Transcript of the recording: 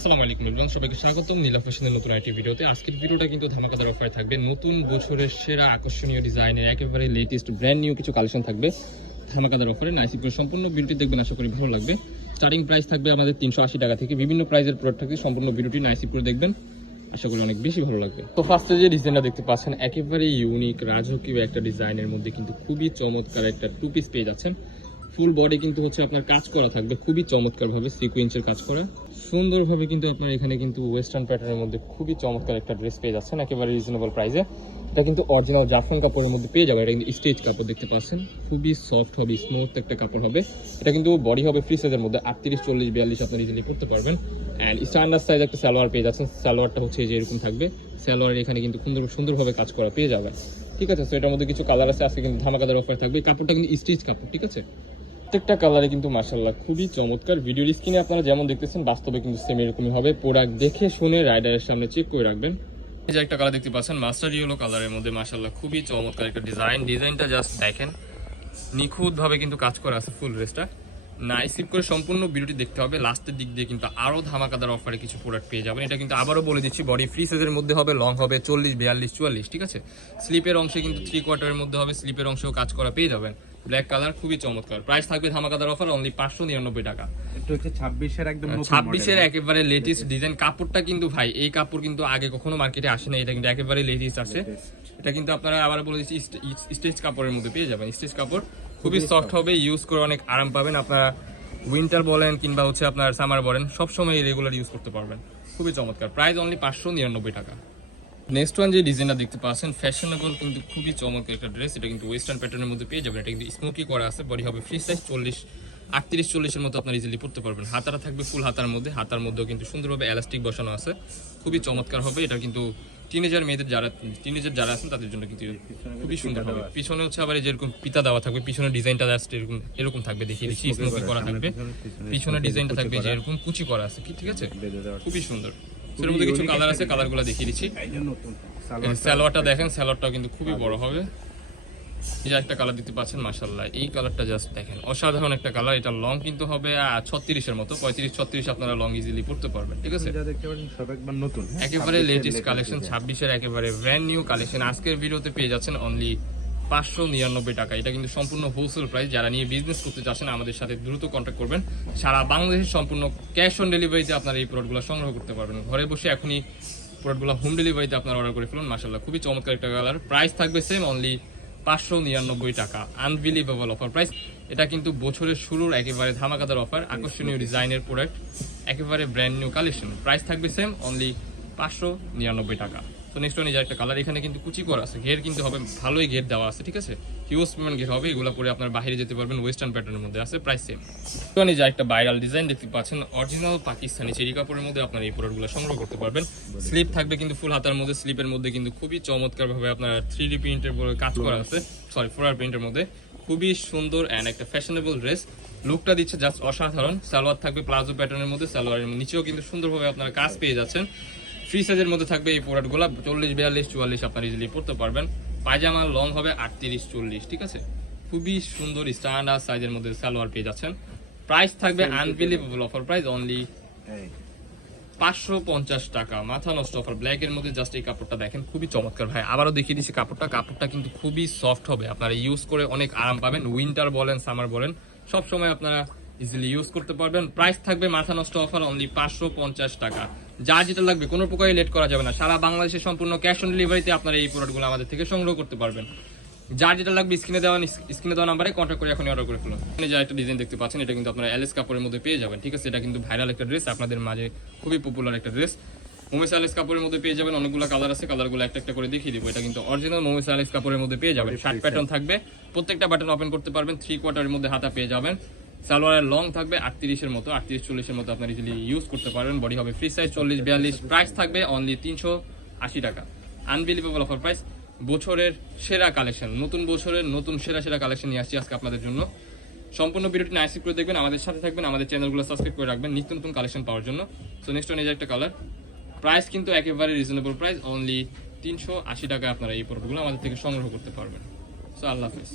আসসালামু আলাইকুম এভরিওয়ান, সবাইকে স্বাগতম নীলা ফ্যাশনের নতুন আইটি ভিডিওতে। আজকের ভিডিওটা কিন্তু ধামাকাদার অফার থাকবে। নতুন বছরের সেরা আকর্ষণীয় ডিজাইনের একেবারে লেটেস্ট ব্র্যান্ড নিউ কিছু কালেকশন থাকবে ধামাকাদার অফারে। নাইসিপুর সম্পূর্ণ ভিডিওটি দেখবেন, আশা করি ভালো লাগবে। স্টার্টিং প্রাইস থাকবে আমাদের 380 টাকা থেকে, বিভিন্ন প্রাইসের প্রোডাক্ট থাকবে। সম্পূর্ণ ভিডিওটি নাইসিপুরে দেখবেন, আশা করি অনেক বেশি ভালো লাগবে। তো ফার্স্টে যে ডিজাইনটা দেখতে পাচ্ছেন একেবারে ইউনিক রাজকীয় একটা ডিজাইনের মধ্যে কিন্তু খুবই চমৎকার একটা টু পিস পেয়ে যাচ্ছেন। ফুল বডি কিন্তু হচ্ছে আপনার কাজ করা থাকবে, খুবই চমৎকার ভাবে সিকোয়েন্সের কাজ করা সুন্দরভাবে কিন্তু আপনার এখানে কিন্তু ওয়েস্টার্ন প্যাটার্নের মধ্যে খুবই চমৎকার একটা ড্রেস পেয়ে যাচ্ছেন একেবারে রিজনেবল প্রাইসে। এটা কিন্তু অরিজিনাল জাফরান কাপড়ের মধ্যে পেয়ে যাবে। এটা কিন্তু স্টেজ কাপড় দেখতে পাচ্ছেন, খুবই সফট হবে, স্মুথ একটা কাপড় হবে। এটা কিন্তু বডি হবে ফ্রি সাইজের মধ্যে 38, 40, 42 আপনার ইজিলি পড়তে পারবেন। অ্যান্ড স্ট্যান্ডার্ড সাইজ একটা সালোয়ার পেয়ে যাচ্ছেন। সালোয়ারটা হচ্ছে যে এরকম থাকবে, সালোয়ারের এখানে কিন্তু সুন্দরভাবে কাজ করা পেয়ে যাবে। ঠিক আছে, তো এটার মধ্যে কিছু কালার আছে, আজকে কিন্তু ধামাকাদার অফার থাকবে। কাপড়টা কিন্তু স্টেজ কাপড়, ঠিক আছে। প্রত্যেকটা কালারে কিন্তু মাশাআল্লাহ খুবই চমৎকার। ভিডিওর স্ক্রিনে আপনারা যেমন দেখতেছেন বাস্তবে কিন্তু সেম এরকমই হবে। প্রোডাক্ট দেখে শুনে রাইডারের সামনে চেক করে রাখবেন। এই যে একটা কালার দেখতে পাচ্ছেন মাস্টার ইয়েলো কালারের মধ্যে, মাশাআল্লাহ খুবই চমৎকার একটা ডিজাইনটা জাস্ট দেখেন, নিখুঁতভাবে কিন্তু কাজ করা আছে ফুল ড্রেসটা। নাইসিপ করে সম্পূর্ণ ভিডিওটি দেখতে হবে, লাস্টের দিক দিয়ে কিন্তু আরও ধামাকাদার অফারে কিছু প্রোডাক্ট পেয়ে যাবেন। এটা কিন্তু আবারও বলে দিচ্ছি, বডি ফ্রি সাইজের মধ্যে হবে, লং হবে 40, 42, 44, ঠিক আছে। স্লিপের অংশে কিন্তু 3/4 মধ্যে হবে, স্লিপের অংশেও কাজ করা পেয়ে যাবেন। ব্ল্যাক কালার খুবই চমৎকার। প্রাইস থাকবে ধামাকাদার অফার অনলি 599 টাকা। এটা হচ্ছে 26 এর একদম নতুন 26 এর একেবারে লেটেস্ট ডিজাইন। কাপড়টা কিন্তু ভাই, এই কাপড় কিন্তু আগে কখনো মার্কেটে আসে না, এটা কিন্তু একেবারে লেটেস্ট আছে। এটা কিন্তু আপনারা আবার বলে দিচ্ছি স্টেজ কাপড়ের মধ্যে পেয়ে যাবেন। স্টেজ কাপড় খুবই সফট হবে, ইউজ করে অনেক আরাম পাবেন। আপনারা উইন্টার বলেন কিংবা হচ্ছে আপনার সামার বলেন, সবসময় রেগুলার ইউজ করতে পারবেন। খুবই চমৎকার। প্রাইস অনলি 599 টাকা। নেক্সট ওয়ান যে ডিজাইনটা দেখতে পাচ্ছেন ফ্যাশনেবল কিন্তু খুবই চমৎকার একটা ড্রেস। এটা কিন্তু ওয়েস্টার্ন প্যাটার্নের মধ্যে পেয়ে যাবেন। এটা কিন্তু স্মোকি করা আছে, বডি হবে ফ্রি সাইজ 38, 40 এর মতো আপনার ইজিলি পড়তে পারবেন। হাতাটা থাকবে ফুল হাতার মধ্যে, হাতার মধ্যেও কিন্তু সুন্দরভাবে এলাস্টিক বসানো আছে, খুবই চমৎকার হবে। এটা কিন্তু টিনেজার যারা আছেন তাদের জন্য কিন্তু খুবই সুন্দর হবে। পিছনে হচ্ছে আবার যেরকম পিতা দেওয়া থাকবে, পিছনের ডিজাইনটা জাস্ট এরকম থাকবে, দেখিয়ে দিচ্ছি। স্মোকি করা থাকবে, পিছনের ডিজাইনটা থাকবে যেরকম কুচি করা আছে, ঠিক আছে, খুবই সুন্দর। এর মধ্যে কিছু কালার আছে, কালারগুলো দেখিয়ে দিচ্ছি। সালোয়ারটা দেখেন, সালোয়ারটাও কিন্তু খুবই বড় হবে। এই যে একটা কালার দিতে পাচ্ছেন, মাশাআল্লাহ এই কালারটা জাস্ট দেখেন, অসাধারণ একটা কালার। এটা লং কিন্তু হবে 36 এর মতো, 35, 36 আপনারা লং ইজিলি পড়তে পারবেন, ঠিক আছে। সব একবার নতুন, একেবারে লেটেস্ট কালেকশন, 26 এর একেবারে ব্র্যান্ড নিউ কালেকশন আজকের ভিডিওতে পেয়ে যাচ্ছেন অনলি 599 টাকা। এটা কিন্তু সম্পূর্ণ হোলসেল প্রাইস। যারা নিয়ে বিজনেস করতে চাচ্ছেন আমাদের সাথে দ্রুত কন্ট্যাক্ট করবেন। সারা বাংলাদেশের সম্পূর্ণ ক্যাশ অন ডেলিভারিতে আপনারা এই প্রোডাক্টগুলো সংগ্রহ করতে পারবেন। ঘরে বসে এখনই প্রোডাক্টগুলো হোম ডেলিভারিতে আপনারা অর্ডার করে ফেলুন। মাশাআল্লাহ খুবই চমৎকার একটা কালার। প্রাইস থাকবে সেম অনলি 599 টাকা। Unbelievable offer price. এটা কিন্তু বছরের শুরুর একেবারে ধামাকাদার অফার, আকর্ষণীয় ডিজাইনের প্রোডাক্ট, একেবারে ব্র্যান্ড নিউ কালেকশন। প্রাইস থাকবে সেম অনলি 599 টাকা। তো নেক্সট ওয়ান এই যে একটা কালার, এখানে কিন্তু কুচি করা আছে, ঘের কিন্তু হবে ভালোই ঘের দেওয়া আছে, ঠিক আছে। হিউজ পরিমাণ ঘের হবে, এগুলো পরে আপনার বাইরে যেতে পারবেন। ওয়েস্টার্ন প্যাটার্নের মধ্যে আছে, প্রাইস সেম। তো এই যে একটা ভাইরাল ডিজাইন দেখতে পাচ্ছেন, অরিজিনাল পাকিস্তানি চেরি কাপড়ের মধ্যে আপনার এই প্রোডাক্টগুলো সংগ্রহ করতে পারবেন। স্লিপ থাকবে কিন্তু ফুল হাতার মধ্যে, স্লিপের মধ্যে কিন্তু খুবই চমৎকার ভাবে আপনার 3D প্রিন্টের কাজ করা আছে, ফ্লোরাল প্রিন্টের মধ্যে। খুবই সুন্দর অ্যান্ড একটা ফ্যাশনেবল ড্রেস। লুকটা দিচ্ছে জাস্ট অসাধারণ। সালোয়ার থাকবে প্লাজো প্যাটার্নের মধ্যে, সালোয়ারের নিচেও কিন্তু সুন্দরভাবে আপনারা কাজ পেয়ে যাচ্ছেন। ফ্রি সাইজের মধ্যে থাকবে এই প্রোডাক্টগুলো, 40, 42, 44 আপনার ইজিলি পড়তে পারবেন। পায়জামা লং হবে 38, 40, ঠিক আছে। খুবই সুন্দর স্ট্যান্ডার্ড সাইজের মধ্যে সালোয়ার পেয়ে যাচ্ছেন। প্রাইস থাকবে আনবিলিভেবল অফার প্রাইস অনলি 550 টাকা। মাথা নষ্ট অফার। ব্ল্যাক এর মধ্যে জাস্ট এই কাপড়টা দেখেন, খুবই চমৎকার ভাই। আবারও দেখিয়ে দিচ্ছি কাপড়টা কিন্তু খুবই সফট হবে, আপনারা ইউজ করে অনেক আরাম পাবেন। উইন্টার বলেন সামার বলেন, সব সময় আপনারা ইজিলি ইউজ করতে পারবেন। প্রাইস থাকবে মাথা নষ্ট অফার অনলি 550 টাকা। যা যেটা লাগবে কোনো প্রকারই লেট করা যাবে না। সারা বাংলাদেশের সম্পূর্ণ ক্যাশ অন ডেলিভারিতে আপনারা এই প্রোডাক্টগুলো আমাদের থেকে সংগ্রহ করতে পারবেন। যার যেটা লাগবে স্ক্রিনে দেওয়া নাম্বারে কন্ট্যাক্ট করে এখনই অর্ডার করে ফেলুন। যা একটা ডিজাইন দেখতে পাচ্ছেন, এটা কিন্তু আপনারা এলএস কাপড়ের মধ্যে পেয়ে যাবেন, ঠিক আছে। এটা কিন্তু ভাইরাল একটা ড্রেস, আপনাদের মাঝে খুবই পপুলার একটা ড্রেস। মোমেস এলএস কাপড়ের মধ্যে পেয়ে যাবেন। অনেকগুলো কালার আছে, কালারগুলো একটা একটা করে দেখিয়ে দিব। এটা কিন্তু অরিজিনাল মোমেস এলএস কাপড়ের মধ্যে পেয়ে যাবেন। শার্ট প্যাটার্ন থাকবে, প্রত্যেকটা বাটন ওপেন করতে পারবেন। 3/4 মধ্যে হাতা পেয়ে যাবেন। সালোয়ারের লং থাকবে 38 এর মতো, 38, 40 এর মতো আপনার ইজিলি ইউজ করতে পারবেন। বডি হবে ফ্রি সাইজ 40, 42। প্রাইস থাকবে অনলি 380 টাকা। Unbelievable offer price. বছরের সেরা কালেকশন, নতুন বছরের নতুন সেরা কালেকশন নিয়ে আসছি আজকে আপনাদের জন্য। সম্পূর্ণ ভিডিওটি নাইসিপ করে দেখবেন, আমাদের সাথে থাকবেন, আমাদের চ্যানেলগুলো সাবস্ক্রাইব করে রাখবেন নিত্য নতুন কালেকশন পাওয়ার জন্য। সো নেক্সট ওয়ান এই যে একটা কালার। প্রাইস কিন্তু একেবারে রিজনেবল প্রাইস, অনলি 380 টাকা আপনারা এই প্রোডাক্টগুলো আমাদের থেকে সংগ্রহ করতে পারবেন। সো আল্লাহ হাফেজ।